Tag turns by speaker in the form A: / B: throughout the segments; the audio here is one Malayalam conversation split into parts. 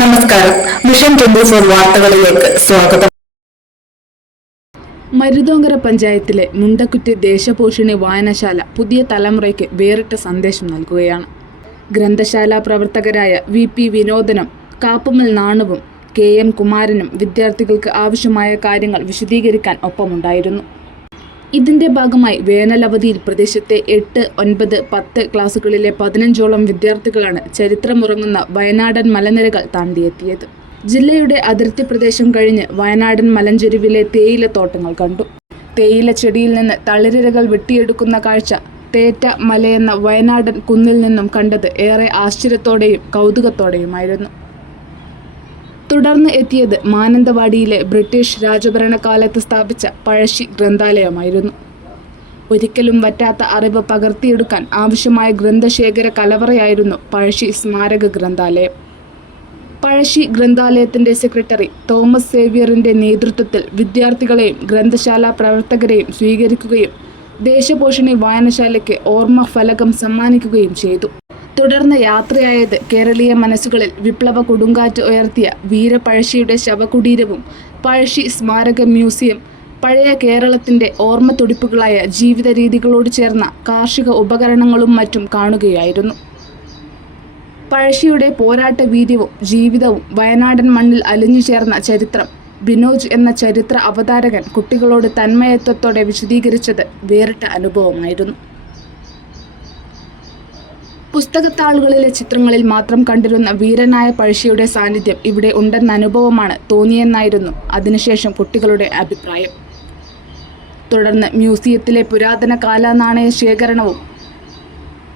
A: നമസ്കാരം. മിഷൻ ട്വന്റി ഫോർ വാർത്തകളിലേക്ക് സ്വാഗതം.
B: മരുതോങ്കര പഞ്ചായത്തിലെ മുണ്ടക്കുറ്റി ദേശപോഷിണി വായനശാല പുതിയ തലമുറയ്ക്ക് വേറിട്ട സന്ദേശം നൽകുകയാണ്. ഗ്രന്ഥശാല പ്രവർത്തകരായ വി പി വിനോദനും കാപ്പുമൽ നാണുവും കെ എം കുമാരനും വിദ്യാർത്ഥികൾക്ക് ആവശ്യമായ കാര്യങ്ങൾ വിശദീകരിക്കാൻ ഒപ്പമുണ്ടായിരുന്നു. ഇതിന്റെ ഭാഗമായി വേനലവധിയിൽ പ്രദേശത്തെ എട്ട് ഒൻപത് പത്ത് ക്ലാസുകളിലെ പതിനഞ്ചോളം വിദ്യാർത്ഥികളാണ് ചരിത്രമുറങ്ങുന്ന വയനാടൻ മലനിരകൾ താണ്ടിയെത്തിയത്. ജില്ലയുടെ അതിർത്തി പ്രദേശം കഴിഞ്ഞ് വയനാടൻ മലഞ്ചെരുവിലെ തേയിലത്തോട്ടങ്ങൾ കണ്ടു. തേയില ചെടിയിൽ നിന്ന് തളിരിരകൾ വെട്ടിയെടുക്കുന്ന കാഴ്ച തേറ്റ മലയെന്ന വയനാടൻ കുന്നിൽ നിന്നും കണ്ടത് ഏറെ ആശ്ചര്യത്തോടെയും കൗതുകത്തോടെയുമായിരുന്നു. തുടർന്ന് എത്തിയത് മാനന്തവാടിയിലെ ബ്രിട്ടീഷ് രാജഭരണകാലത്ത് സ്ഥാപിച്ച പഴശ്ശി ഗ്രന്ഥാലയമായിരുന്നു. ഒരിക്കലും വറ്റാത്ത അറിവ് പകർത്തിയെടുക്കാൻ ആവശ്യമായ ഗ്രന്ഥശേഖര കലവറയായിരുന്നു പഴശ്ശി സ്മാരക ഗ്രന്ഥാലയം. പഴശ്ശി ഗ്രന്ഥാലയത്തിന്റെ സെക്രട്ടറി തോമസ് സേവ്യറിന്റെ നേതൃത്വത്തിൽ വിദ്യാർത്ഥികളെയും ഗ്രന്ഥശാല പ്രവർത്തകരെയും സ്വീകരിക്കുകയും ദേശപോഷണി വായനശാലയ്ക്ക് ഓർമ്മ ഫലകം സമ്മാനിക്കുകയും ചെയ്തു. തുടർന്ന് യാത്രയായത് കേരളീയ മനസ്സുകളിൽ വിപ്ലവ കൊടുങ്കാറ്റ് ഉയർത്തിയ വീരപഴശ്ശിയുടെ ശവകുടീരവും പഴശ്ശി സ്മാരക മ്യൂസിയം പഴയ കേരളത്തിന്റെ ഓർമ്മത്തൊടിപ്പുകളായ ജീവിത രീതികളോട് ചേർന്ന കാർഷിക ഉപകരണങ്ങളും മറ്റും കാണുകയായിരുന്നു. പഴശ്ശിയുടെ പോരാട്ട വീര്യവും ജീവിതവും വയനാടൻ മണ്ണിൽ അലിഞ്ഞു ചേർന്ന ചരിത്രം ബിനോജ് എന്ന ചരിത്ര അവതാരകൻ കുട്ടികളോട് തന്മയത്വത്തോടെ വിശദീകരിച്ചത് വേറിട്ട അനുഭവമായിരുന്നു. പുസ്തകത്താളുകളിലെ ചിത്രങ്ങളിൽ മാത്രം കണ്ടിരുന്ന വീരനായ പഴശ്ശിയുടെ സാന്നിധ്യം ഇവിടെ ഉണ്ടെന്ന അനുഭവമാണ് തോന്നിയെന്നായിരുന്നു അതിനുശേഷം കുട്ടികളുടെ അഭിപ്രായം. തുടർന്ന് മ്യൂസിയത്തിലെ പുരാതന കാലാനാണയ ശേഖരണവും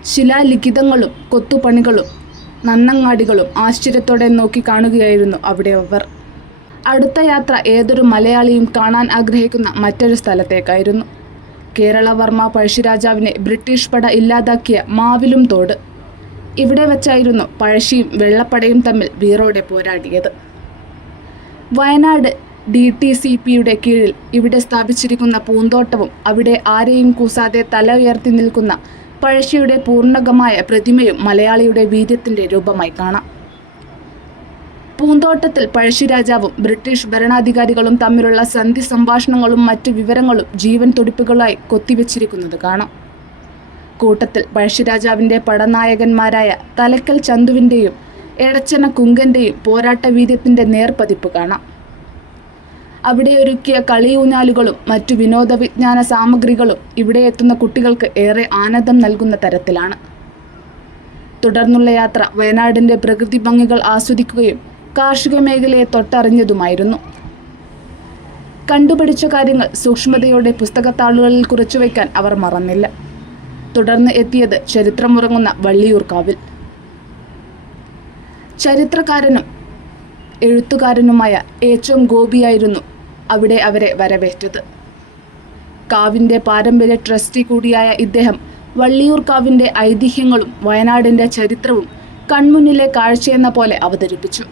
B: ശിലാലിഖിതങ്ങളും കൊത്തുപണികളും നന്നങ്ങാടികളും ആശ്ചര്യത്തോടെ നോക്കി കാണുകയായിരുന്നു അവിടെ അവർ. അടുത്ത യാത്ര ഏതൊരു മലയാളിയും കാണാൻ ആഗ്രഹിക്കുന്ന മറ്റൊരു സ്ഥലത്തേക്കായിരുന്നു. കേരളവർമ്മ പഴശ്ശിരാജാവിനെ ബ്രിട്ടീഷ് പട ഇല്ലാതാക്കിയ മാവിലും തോട്. ഇവിടെ വെച്ചായിരുന്നു പഴശ്ശിയും വെള്ളപ്പടയും തമ്മിൽ വീറോടെ പോരാടിയത്. വയനാട് ഡി ടി സി പിയുടെ കീഴിൽ ഇവിടെ സ്ഥാപിച്ചിരിക്കുന്ന പൂന്തോട്ടവും അവിടെ ആരെയും കൂസാതെ തല ഉയർത്തി നിൽക്കുന്ന പഴശ്ശിയുടെ പൂർണകമായ പ്രതിമയും മലയാളിയുടെ വീര്യത്തിന്റെ രൂപമായി കാണാം. പൂന്തോട്ടത്തിൽ പഴശ്ശി രാജാവും ബ്രിട്ടീഷ് ഭരണാധികാരികളും തമ്മിലുള്ള സന്ധി സംഭാഷണങ്ങളും മറ്റു വിവരങ്ങളും ജീവൻ തുടിപ്പുകളായി കൊത്തിവെച്ചിരിക്കുന്നത് കാണാം. കൂട്ടത്തിൽ പഴശ്ശിരാജാവിന്റെ പടനായകന്മാരായ തലക്കൽ ചന്തുവിന്റെയും എടച്ചന കുങ്കന്റെയും പോരാട്ട വീര്യത്തിന്റെ നേർപതിപ്പ് കാണാം. അവിടെ ഒരുക്കിയ കളിയൂഞ്ഞാലുകളും മറ്റു വിനോദ വിജ്ഞാന സാമഗ്രികളും ഇവിടെ എത്തുന്ന കുട്ടികൾക്ക് ഏറെ ആനന്ദം നൽകുന്ന തരത്തിലാണ്. തുടർന്നുള്ള യാത്ര വയനാടിന്റെ പ്രകൃതി ഭംഗികൾ ആസ്വദിക്കുകയും കാർഷിക മേഖലയെ തൊട്ടറിഞ്ഞതുമായിരുന്നു. കണ്ടുപിടിച്ച കാര്യങ്ങൾ സൂക്ഷ്മതയോടെ പുസ്തകത്താളുകളിൽ കുറിച്ചുവെക്കാൻ അവർ മറന്നില്ല. തുടർന്ന് എത്തിയത് ചരിത്രമുറങ്ങുന്ന വള്ളിയൂർക്കാവിൽ. ചരിത്രകാരനും എഴുത്തുകാരനുമായ ഏറ്റവും ഗോപിയായിരുന്നു അവിടെ അവരെ വരവേറ്റത്. കാവിന്റെ പാരമ്പര്യ ട്രസ്റ്റി കൂടിയായ ഇദ്ദേഹം വള്ളിയൂർക്കാവിന്റെ ഐതിഹ്യങ്ങളും വയനാടിന്റെ ചരിത്രവും കൺമുന്നിലെ കാഴ്ചയെന്ന പോലെ അവതരിപ്പിച്ചു.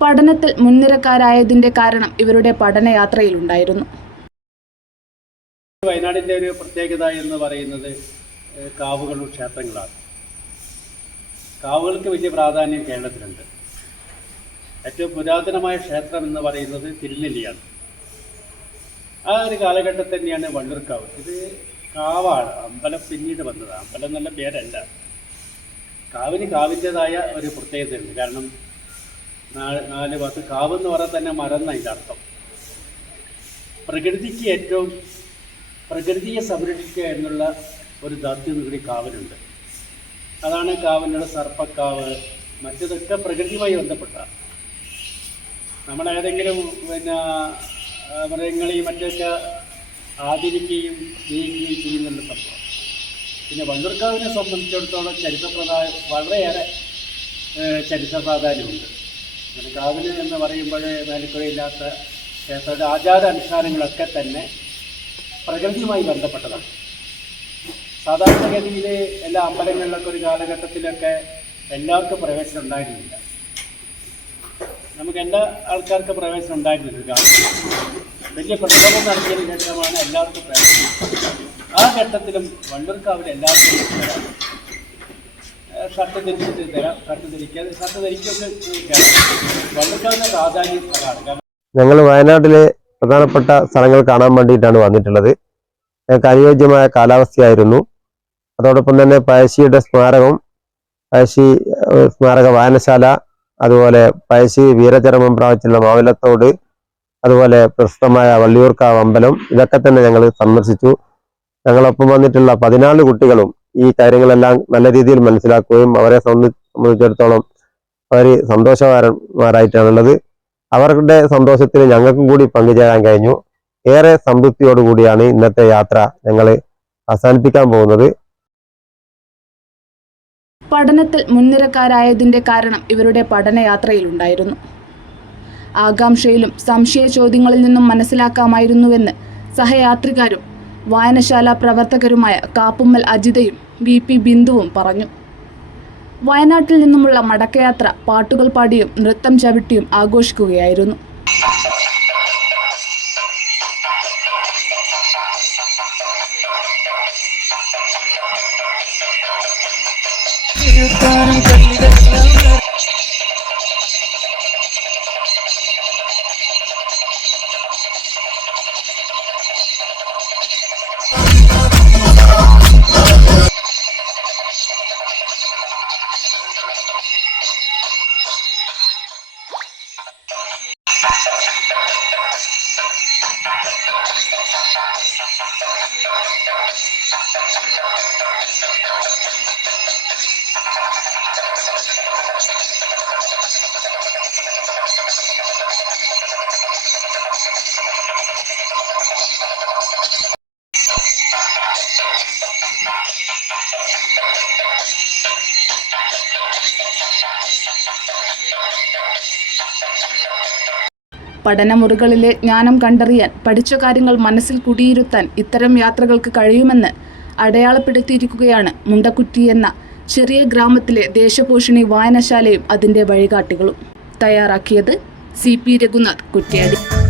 B: പഠനത്തിൽ മുൻനിരക്കാരായതിന്റെ കാരണം ഇവരുടെ പഠനയാത്രയിലുണ്ടായിരുന്നു.
C: വയനാടിന്റെ ഒരു പ്രത്യേകത എന്ന് പറയുന്നത് കാവുകളും ക്ഷേത്രങ്ങളാണ്. കാവുകൾക്ക് വലിയ പ്രാധാന്യം കേരളത്തിലുണ്ട്. ഏറ്റവും പുരാതനമായ ക്ഷേത്രം എന്ന് പറയുന്നത് തിരുനെല്ലിയാണ്. ആ ഒരു കാലഘട്ടത്തിൽ തന്നെയാണ് വണ്ടൂർക്കാവ്. ഇത് കാവാണ് അമ്പലം പിന്നീട് വന്നത്. അമ്പലം നല്ല പേരല്ല. കാവിന് കാവിന്റെതായ ഒരു പ്രത്യേകതയുണ്ട്. കാരണം നാല് നാല് ഭാഗത്ത് കാവ് എന്ന് പറഞ്ഞാൽ തന്നെ മരം എന്നതിന്റെ അർത്ഥം. പ്രകൃതിക്ക് ഏറ്റവും പ്രകൃതിയെ സംരക്ഷിക്കുക എന്നുള്ള ഒരു ദൗത്യം കൂടി കാവലുണ്ട്. അതാണ് കാവലിനുള്ള സർപ്പക്കാവ്. മറ്റതൊക്കെ പ്രകൃതിയുമായി ബന്ധപ്പെട്ട. നമ്മളേതെങ്കിലും പിന്നെ ആ, മൃഗങ്ങളെയും മറ്റൊക്കെ ആദരിക്കുകയും സ്നേഹിക്കുകയും ചെയ്യുന്നുള്ള സംഭവം. പിന്നെ വണ്ടൂർക്കാവിനെ സംബന്ധിച്ചിടത്തോളം ചരിത്ര പ്രധാന വളരെയേറെ ചരിത്ര പ്രാധാന്യമുണ്ട് കാവിന് എന്ന് പറയുമ്പോൾ മേലക്കുഴയില്ലാത്ത ക്ഷേത്രയുടെ ആചാര അനുഷ്ഠാനങ്ങളൊക്കെ തന്നെ പ്രകൃതിയുമായി ബന്ധപ്പെട്ടതാണ്. സാധാരണഗതിയിൽ എല്ലാ അമ്പലങ്ങളിലൊക്കെ ഒരു കാലഘട്ടത്തിലൊക്കെ എല്ലാവർക്കും പ്രവേശനം ഉണ്ടായിരുന്നില്ല. നമുക്ക് എല്ലാ ആൾക്കാർക്ക് പ്രവേശനം ഉണ്ടായിരുന്നില്ല. വലിയ പ്രക്ഷോഭം നടത്തിയതിന് ശേഷമാണ് എല്ലാവർക്കും പ്രവേശനം. ആ ഘട്ടത്തിലും വണ്ടൂർക്കാവിൽ എല്ലാവർക്കും ഷർട്ട് ധരിച്ചിട്ട് തരാം ഷർട്ട് ധരിക്കാതെ ഷർട്ട് ധരിക്കൊക്കെ വള്ളൂർക്കാവിന്റെ പ്രാധാന്യം അതാണ്.
D: ഞങ്ങൾ വയനാട്ടിലെ പ്രധാനപ്പെട്ട സ്ഥലങ്ങൾ കാണാൻ വേണ്ടിയിട്ടാണ് വന്നിട്ടുള്ളത്. ഞങ്ങൾക്ക് അനുയോജ്യമായ കാലാവസ്ഥയായിരുന്നു. അതോടൊപ്പം തന്നെ പഴശ്ശിയുടെ സ്മാരകം പഴശ്ശി സ്മാരക വായനശാല അതുപോലെ പഴശ്ശി വീരചരമം പ്രാപിച്ചുള്ള മാവിലത്തോട് അതുപോലെ പ്രശസ്തമായ വള്ളിയൂർക്കാവ് അമ്പലം ഇതൊക്കെ തന്നെ ഞങ്ങൾ സന്ദർശിച്ചു. ഞങ്ങളൊപ്പം വന്നിട്ടുള്ള പതിനാല് കുട്ടികളും ഈ കാര്യങ്ങളെല്ലാം നല്ല രീതിയിൽ മനസ്സിലാക്കുകയും അവരെ സംബന്ധി- സംബന്ധിച്ചിടത്തോളം അവർ സന്തോഷവാരന്മാരായിട്ടാണുള്ളത് അവരുടെ സന്തോഷത്തിൽ ഞങ്ങൾക്കും കൂടി പങ്കുചേരാൻ കഴിഞ്ഞു. ഏറെ സംതൃപ്തിയോടുകൂടിയാണ് ഇന്നത്തെ യാത്ര ഞങ്ങൾ അവസാനിപ്പിക്കാൻ പോകുന്നത്.
B: പഠനത്തിൽ മുൻനിരക്കാരായതിന്റെ കാരണം ഇവരുടെ പഠനയാത്രയിലുണ്ടായിരുന്നു. ആകാംക്ഷയിലും സംശയ ചോദ്യങ്ങളിൽ നിന്നും മനസ്സിലാക്കാമായിരുന്നുവെന്ന് സഹയാത്രികരും വായനശാല പ്രവർത്തകരുമായ കാപ്പുമ്മൽ അജിതയും വി പി ബിന്ദുവും പറഞ്ഞു. വയനാട്ടിൽ നിന്നുമുള്ള മടക്കയാത്ര പാട്ടുകൾ പാടിയും നൃത്തം ചവിട്ടിയും ആഘോഷിക്കുകയായിരുന്നു. പഠനമുറികളിലെ ജ്ഞാനം കണ്ടറിയാൻ പഠിച്ച കാര്യങ്ങൾ മനസ്സിൽ കുടിയിരുത്താൻ ഇത്തരം യാത്രകൾക്ക് കഴിയുമെന്ന് അടയാളപ്പെടുത്തിയിരിക്കുകയാണ് മുണ്ടക്കുറ്റി എന്ന ചെറിയ ഗ്രാമത്തിലെ ദേശപോഷിണി വായനശാലയും അതിന്റെ വഴികാട്ടികളും. തയ്യാറാക്കിയത് സി പി രഘുനാഥ് കുറ്റ്യാടി.